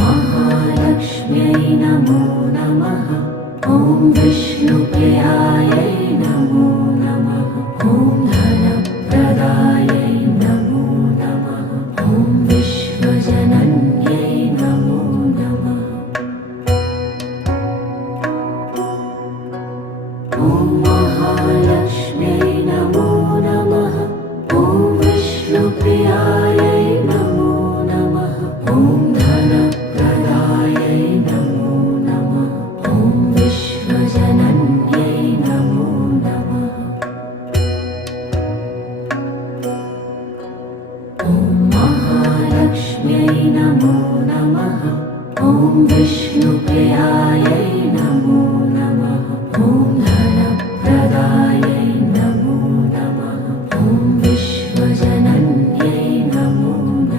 महालक्ष्म्यै नमो नमः। ॐ विष्णुप्रियायै नमो नमः। ॐ धनप्रदायै नमो नमः। ॐ विश्वजनन्यै नमो नमः। ॐ महालक्ष्म्यै नमो नमः। ॐ विष्णुप्रियायै नमो नमः। ॐ धनप्रदायै नमो नमः। ॐ विश्वजनन्यै नमो नमः। ॐ महालक्ष्म्यै नमो नमः। ॐ विष्णु